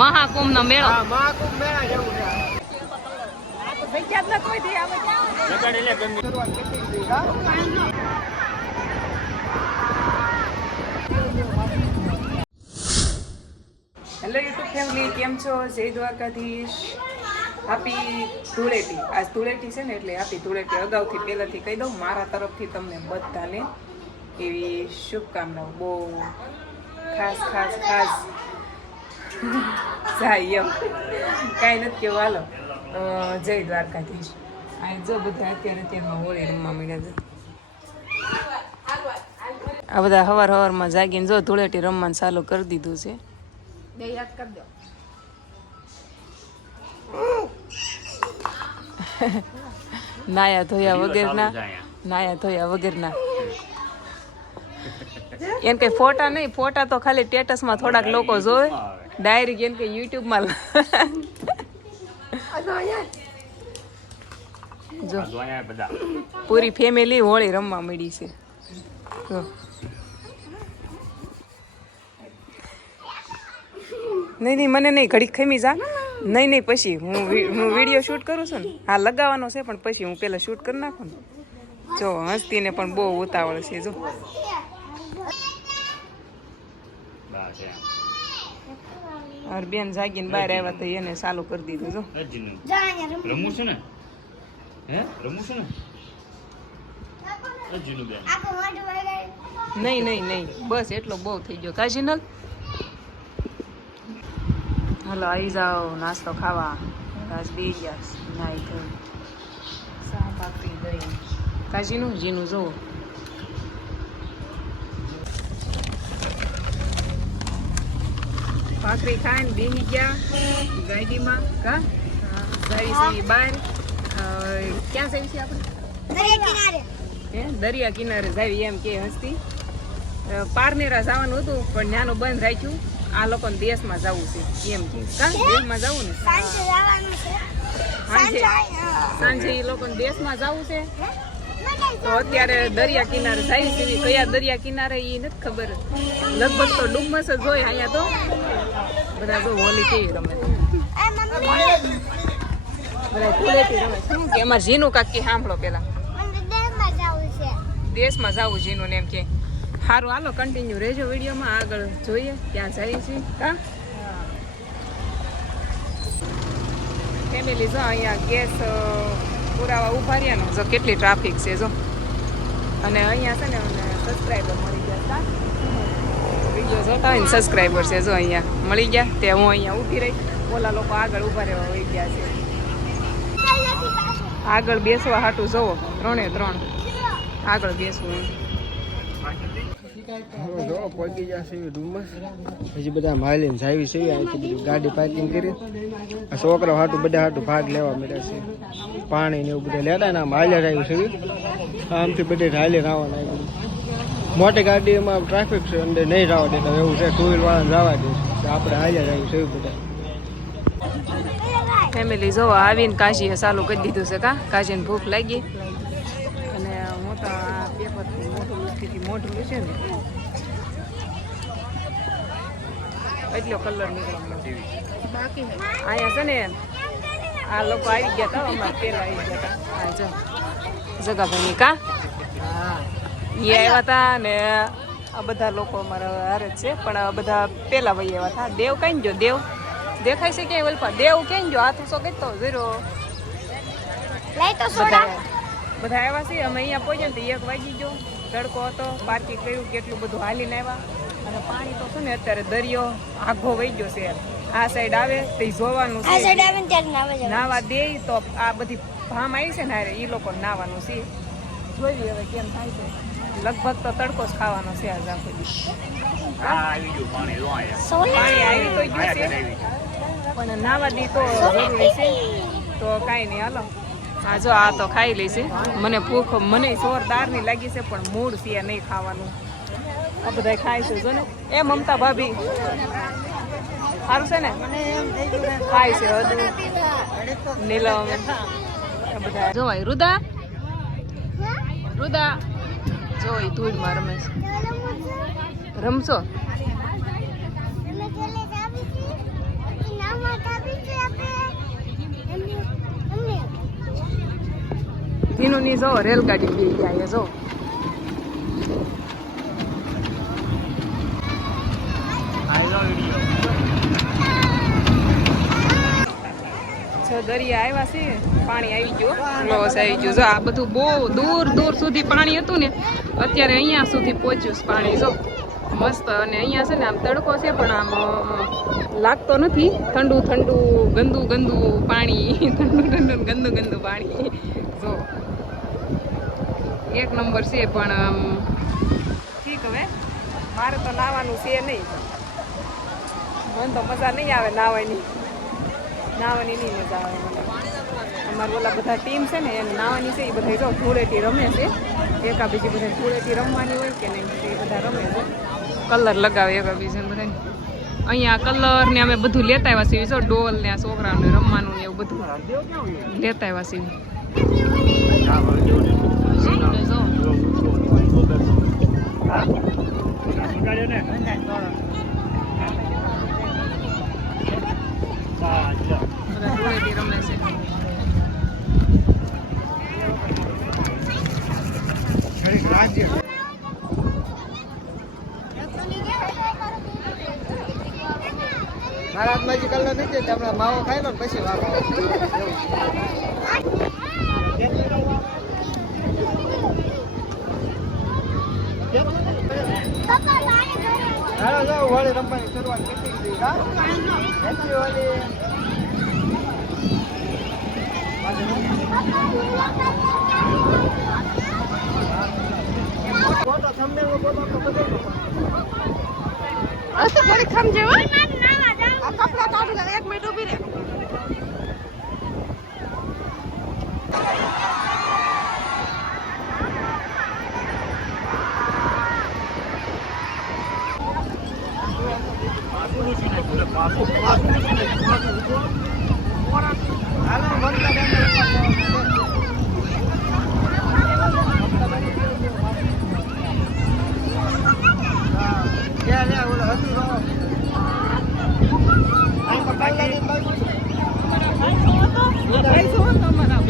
મહાકુંભ નો મેળો. હા મહાકુંભ મેળા જેવું છે. આ તો જગ્યા જ ન કોઈ દી આવે હેલો યુટ્યુબ ફેમિલી, કેમ છો? જય દ્વારકાધીશ. હાપી ધૂળેટી. આજ ધૂળેટી છે ને એટલે હાપી ધૂળેટી અગાઉથી પહેલાથી કહી દઉં. મારા તરફથી તમને બધાને એવી શુભકામનાઓ. બહુ ખાસ જાય એમ કાંઈ નથી કેવું. હાલો જય દ્વારકાધીશ. આ જો બધા અત્યારમાં હોળી રમવા મળ્યા છે. આ બધા હવારમાં જાગીને જો ધૂળેટી રમવાનું ચાલુ કરી દીધું છે. બે યાદ કરી દો. નાયા ધોયા વગરના એમ કે ફોટા નહીં, ફોટા તો ખાલી સ્ટેટસમાં થોડાક લોકો જોવે, ડાયરેક્ટ એમ કે યુટ્યુબમાં જો પૂરી ફેમિલી હોળી રમવા મળી છે. નહીં મને નહીં, ઘડીક ખમી જા. નહીં પછી હું વિડીયો શૂટ કરું છું ને. હા લગાવવાનો છે પણ પછી હું પેલા શૂટ કરી નાખું ને. જો હસ્તીને પણ બહુ ઉતાવળ છે. જો હાર બેન જાગીને બહાર આવ્યા તો એને ચાલુ કરી દીધું. જો રમું છું ને નહીં બસ એટલો બહુ થઈ ગયો. કાજીનલ હાલો આવી જાઓ નાસ્તો ખાવા. બસ બે ગયા નાઈ ધોઈ સા ભાખરી દહીં. કાજીનું જીનું જોવો. ભાખરી ખાઈને બેસી ગયા ગાડીમાં. કા ગાડી છે બહાર. ક્યાં જઈ છે આપણે? દરિયા કિનારે જાવી એમ કે હસ્તી. પારનેરા જવાનું હતું પણ ત્યાંનું બંધ રાખ્યું. આ લોકોને દેશમાં જવું છે એમ કે. દેશમાં જવું ને સાંજે એ લોકોને દેશમાં જવું છે. તો અત્યારે દરિયા કિનારે જાય છે. કયા દરિયા કિનારે એ નથી ખબર. લગભગ તો ડુમસ જ હોય. અહીંયા તો બધા તો હોલી કેવી રમે, બધા ધૂળેટી રમે. શું કે અમારે જીનું કાકી સાંભળો પેલા. દેશમાં જવું જીનું ને એમ કે. સારું હાલો કન્ટિન્યુ રહેજો વિડીયોમાં. આગળ જોઈએ ક્યાં જાય છે. કા ફેમિલી જો અહીંયા ગેસ પુરાવા ઉભા રહ્યા ને. જો કેટલી ટ્રાફિક છે જો. અને અહીંયા છે ને સબસ્ક્રાઈબર મળી ગયા. વિડીયો જોતા હોય ને સબસ્ક્રાઈબર છે જો અહીંયા મળી ગયા. તે હું અહીંયા ઊભી રહી. ઓલા લોકો આગળ ઊભા રહેવા વહી ગયા છે. આગળ બેસવા હાટું જોવો 3 આગળ બેસવું. પહોંચી જશે ડુમસ. હજી બધા માલિન જાવી છે. અહીંથી બધું ગાડી પાર્કિંગ કરી. આ છોકરા હાટું બધા હાટું ભાગ લેવા મળ્યા છે. પાણી ને એવું બધા લેતા ને આમ હાલ્યા આવ્યું છે. આમથી બધે હાલે આવવાના આવ્યું. મોટી ગાડીમાં ટ્રાફિક છે અંદર નહીં જવા દેતા એવું છે. 2 વ્હીલ વાળાને જવા દે. આપણે હાલ્યા આવ્યું છે બધા. ફેમિલી જો આવીને કાશીએ ચાલુ કરી દીધું છે. કા કાશીને ભૂખ લાગી અને હું તો આ પેપરથી મોઢું છે ને એટલો કલર નીકળ્યો. બાકી અહીંયા છે ને આ લોકો આવી ગયા હતા. અમારે પેલા આવી ગયા હતા. હા જો જગાભાઈ કા એ આવ્યા હતા ને આ બધા લોકો અમારા હારે જ છે. પણ બધા પેલા ભાઈ આવ્યા હતા. દેવ કઈ જો દેવ દેખાય છે ક્યાંય વલપા? દેવ કેમ જો હાથ ઉસો કહેતો ઝીરો બધા આવ્યા છે. અમે અહીંયા પહોંચ્યા ને 1 વાગી ગયો. તડકો હતો. પાર્કિંગ કર્યું. કેટલું બધું હાલીને આવ્યા. અને પાણી તો છે ને અત્યારે દરિયો આઘો વહી ગયો છે. આ સાઈડ આવે તો જોવાનું છે. નાવા દે તો આ બધી ભામ આવી છે ને એ લોકો નાવાનું છે. જોઈ હવે કેમ થાય છે. લગભગ તો તડકો જ ખાવાનો છે આજ આખો દિવસ. પાણી આવી તો ગયું છે પણ નાવા દી તો જરૂરી છે. તો કાંઈ નહીં હાલો. હા જો આ તો ખાઈ લઈશે. મને ભૂખ મને જોરદારની લાગી છે પણ મૂળ છે નહીં ખાવાનું. આ બધા ખાય છે જો ને. એ મમતા ભાભી સારું છે ને ખાય છે. હદુ નીલમ બધા જોવાય. રુદા જોઈ ધૂળમાં રમે છે. રમશો ધીનું ની જો રેલગાડી બી ગયા જો દરિયા આવ્યા છે પાણી આવી ગયું ક્લોઝ આવી ગયું જો આ બધું બહુ દૂર દૂર સુધી પાણી હતું ને અત્યારે અહીંયા સુધી પહોંચ્યું છે પાણી જો મસ્ત અને અહીંયા છે ને આમ તડકો છે પણ આમ લાગતો નથી ઠંડુ ઠંડુ ગંદુ ગંદુ પાણી ઠંડુ ઠંડુ ગંદુ ગંદુ પાણી જો એક નંબર છે પણ આમ ઠીક હવે મારે તો નાવાનું છે નહીં મને તો મજા નહીં આવે નાવાની નહીં મજા આવે મને અમારા ઓલા બધા ટીમ છે ને એને નાવાની છે એ બધા જો ધૂળેટી રમે છે એકા બીજી બધા ધૂળેટી રમવાની હોય કે નહીં એ બધા રમે છે કલર લગાવે એકા બીજા બધા અહીંયા કલર ને અમે બધું લેતા આવ્યા છીએ જો ડોલ ને આ છોકરાઓને રમવાનું ને એવું બધું લેતા આવ્યા છીએ ધૂળેટી રમે છે મારા હાથમાં જે કલર નથી હમણાં માવો ખાઈ લો પછી વાળો હાલો જાઓ હોળી રમવાની શરૂઆત કરી દીધી હા happy Holi photo thumbnail photo તો બધે અસ્તે થોડી ખમજે હો આ કપડા કાઢી લે 1 મિનિટ ઊભી રહે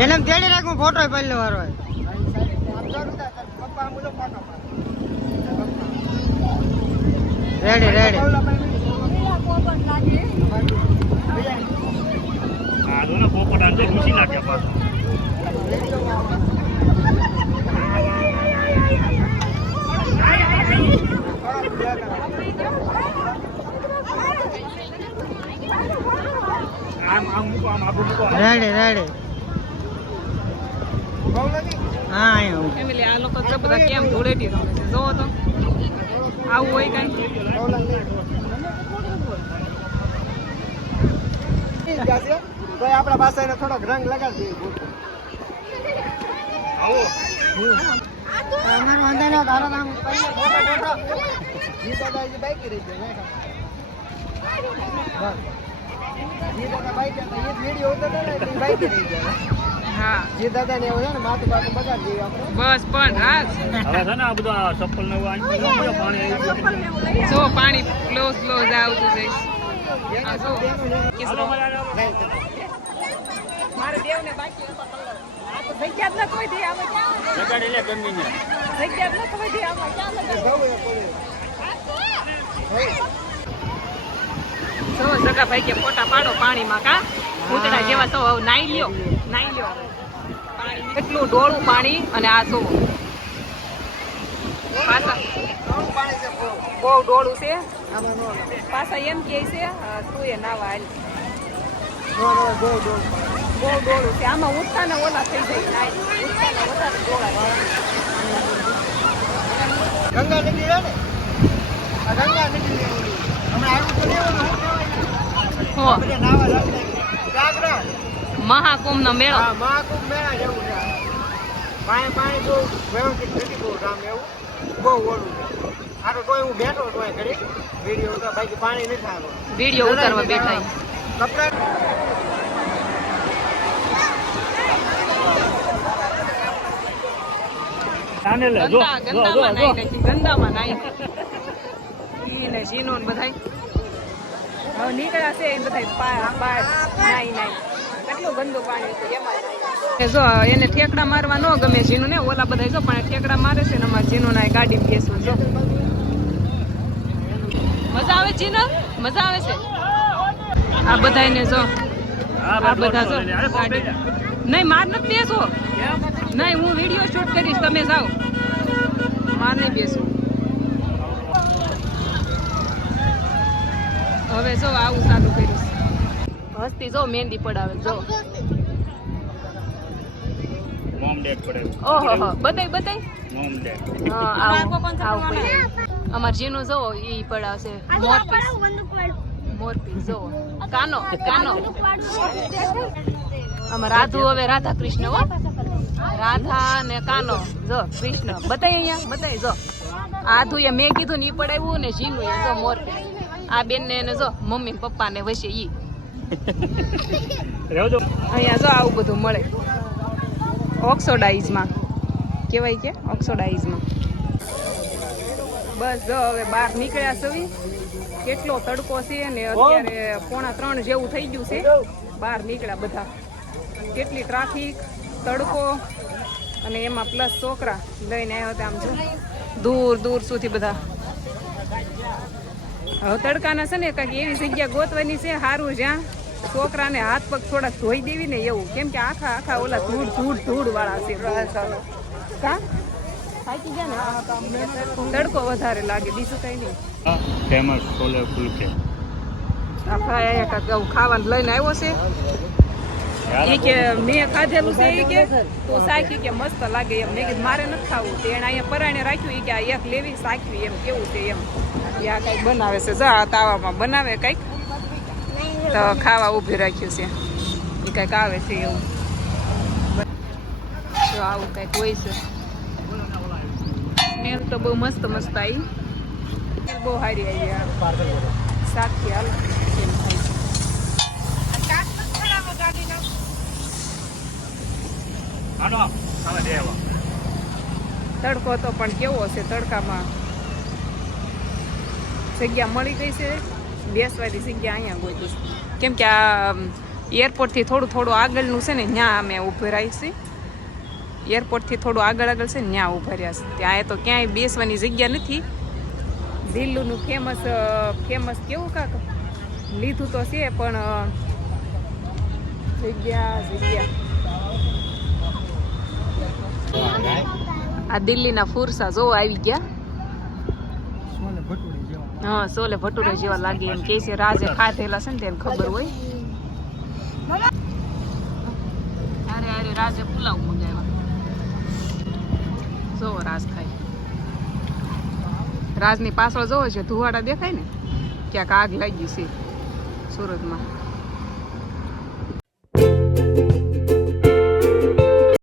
એને તેડી રાખું ફોટો પહેલો વારો રેડી રેડી આ દોનો પોપટ આંજે ઘૂસી નાખ્યા પાછો આમ મૂકો આમ આગળ મૂકો રેડી રેડી હા અહીંયા ફેમિલી આ લોકો તો બધા કેમ ધૂળેટી રમે છે જોવો તો આવું હોય કાંઈ તો આપણા પાસે થોડોક રંગ લગાડી દઈએ આવો અમારો અંદાનો તારો નામ ફોટો જી દાદા જે બાઈક રહી જાય જી દાદા બાઈક એ વિડિયો ઉતરતો ને એ બાઈક રહી જાય હા જી દાદા ને એવું છે ને માથું પાછું બગાડી દઈએ આપણે બસ પણ રાજ હવે છે ને આ બધા ચપ્પલ ને પાણી આવી ગયું જો પાણી સ્લો સ્લો જ આવતું જઈશ આ જો કિસરો મારે દેવને બાકી આ તો જગ્યા જ ન કોઈ દે આમાં ક્યાં લગાડી લે ગમી ને જગ્યા જ ન કોઈ દે આમાં ક્યાં લગાડે જો જગા ભાઈ કે ફોટા પાડો પાણીમાં કા ઉતરા જેવા તો હવે નાઈ લ્યો પાણી એટલું ડોળું પાણી અને આ જો પાછા બહુ ડોળું છે પાછા એમ કે છે તું એ નાવા હાલ બહુ ડોળું છે આમાં ઉઠતા ને ઓલા થઈ જાય નાઈ ઉઠતા ને વધારે ડોળા ગંગા નદી છે ને આ ગંગા નદી હમણાં આવ્યું તો લેવાનું હો આપણે નાવા લાગે જાગરણ મહાકુંભ નો મેળો હા મહાકુંભ મેળા જેવું છે પાણી બહુ વ્યવસ્થિત નથી બહુ ગામ એવું બહુ ઓળું છે આ તો તોય હું બેઠો તોય ઘડી વિડીયો ઉતાર બાકી પાણી નથી આવ્યું વિડીયો ઉતારવા બેઠા કપડા આને લે જો જો જો ગંદામાં નાઈ ને સીનો ને બધાય હવે નીકળ્યા છે એ બધા નાઈ કેટલું ગંદુ પાણી હતું એમાં જો એને ઠેકડા મારવા ન ગમે જીનું ને, ઓલા બધા જો પણ ઠેકડા મારે છે ને અમારે જીનું ના ગાડી બેસવું. જો મજા આવે જીનો, મજા આવે છે. આ બધાને જો, આ બધા જો ગાડી નહીં માર નથી બેસો, નહીં હું વિડીયો શૂટ કરીશ, તમે જાઓ, માર નહીં બેસું. હવે જો આવું ચાલુ કરીશ. હસ્તી જો મહેંદી પડાવે જો. મોમ ડેક પડે. ઓહો બતાય મોમ ડેક. હા આવું પડે. અમાર જીનું જો ઈ પડાવશે મોરપીસ જો કાનો અમાર રાધુ હવે રાધા કૃષ્ણ હો, રાધા ને કાનો જો કૃષ્ણ બતાય અહીંયા બતાય જો. આધુ એ મેં કીધું ને ઈ પડાવ્યું ને જીનું એ જો મોરપીસ. આ બેન ને જો મમ્મી ને પપ્પા ને વસે ઈ રહેજો. અહીંયા જો આવું બધું મળે ઓક્સોડાઇઝમાં કહેવાય કે ઓક્સોડાઇઝમાં. બસ જો હવે બહાર નીકળ્યા સવી. કેટલો તડકો છે ને અત્યારે 2:45 જેવું થઈ ગયું છે. બહાર નીકળ્યા બધા, કેટલી ટ્રાફિક, તડકો અને એમાં પ્લસ છોકરા લઈને આવ્યા હતા. આમ જો દૂર દૂર સુધી બધા. હવે તડકાના છે ને કાંઈક એવી જગ્યા ગોતવાની છે સારું જ્યાં છોકરાને હાથ પગ થોડાક ધોઈ દેવી ને એવું, કેમ કે આખા ઓલા ધૂળ વાળા છે. કા થાકી ગયા ને, તડકો વધારે લાગે, બીજું કઈ નહીં. ફેમસ છોલે કુલચે. આખા ખાવાનું લઈને આવ્યો છે. એ કે મેં ખાધેલું છે, એ કે તો સાખી કે મસ્ત લાગે એમ. મેં કીધું મારે નથી ખાવું. તે એને અહીંયા પરાણે રાખ્યું. એ કે આ એક લેવી સાખ્યું એમ કેવું છે એમ. એ આ કંઈક બનાવે છે, જો આ તાવામાં બનાવે કંઈક તો ખાવા ઊભી રાખ્યું છે. એ કંઈક આવે છે એવું. જો આવું કંઈક હોય છે. મેલ તો બહુ મસ્ત આવી, બહુ સારી આવી. સાચી હાલ તડકો તો પણ કેવો છે. તડકામાં જગ્યા મળી ગઈ છે બેસવાની જગ્યા અહીંયા ગોતી. કેમ કે આ એરપોર્ટથી થોડું આગળનું છે ને ત્યાં અમે ઊભી રહી છીએ. એરપોર્ટથી થોડું આગળ છે ને ત્યાં ઊભા રહ્યા છે. ત્યાં તો ક્યાંય બેસવાની જગ્યા નથી. દિલ્હીનું ફેમસ કેવું કાક લીધું તો છે પણ જગ્યા આ દિલ્હીના ફુરસા જો આવી ગયા. હા સોલે ભટુરે જેવા લાગે એમ કે છે. રાજે ખાધેલા છે ને તેને ખબર હોય. અરે રાજે પુલાવ મંગાવ્યા. જો રાજ ખાય. રાજની પાછળ જોવો છે ધુવાડા દેખાય ને, ક્યાંક આગ લાગી છે સુરતમાં.